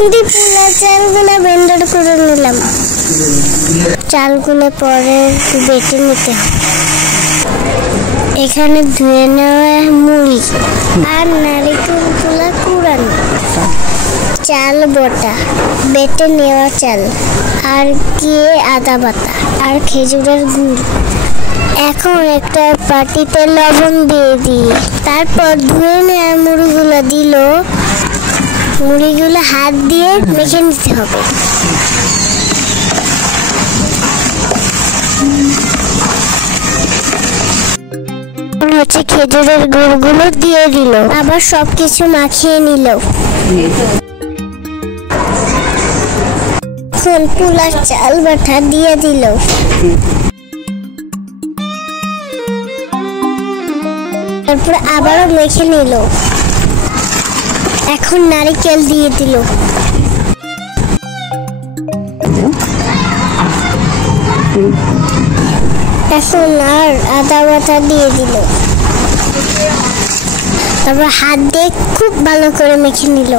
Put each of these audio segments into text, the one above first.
খুন্তি পোলা চালগুলো ব্লেন্ডার করে নিলাম। চালগুলো পরে বেটে নিতে হবে। এখানে ধুয়ে নেওয়া মুড়ি আর নারকেল পোলা কুড়ানো, চাল বটা, বেটে নেওয়া চাল আর গিয়ে আদা বাটা আর খেজুরের গুড়। এখন একটা বাটিতে লবণ দিয়ে দিই। তারপর ধুয়ে নেওয়া মুড়িগুলো দিল। মুড়িগুলো হাত দিয়ে মেখে নিতে হবে। হচ্ছে খেজুরের গুড়গুলো দিয়ে দিল, আবার সবকিছু মাখিয়ে নিল। এখন পোলার চাল বাটা দিয়ে দিল। তারপর আবারও মেখে নিল। এখন নারকেল দিয়ে দিল। এখন আর আদা বাটা দিয়ে দিল। তারপর হাত দিয়ে খুব ভালো করে মেখে নিল।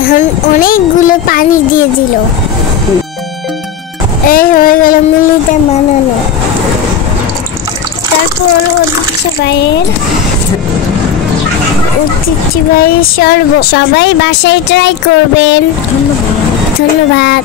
এখন অনেকগুলো পানি দিয়ে দিল। এই হয়ে গেল মুড়িটা বানানো। তারপর ঐতিহ্যবাহী শরবত। সবাই বাসায় ট্রাই করবেন। ধন্যবাদ।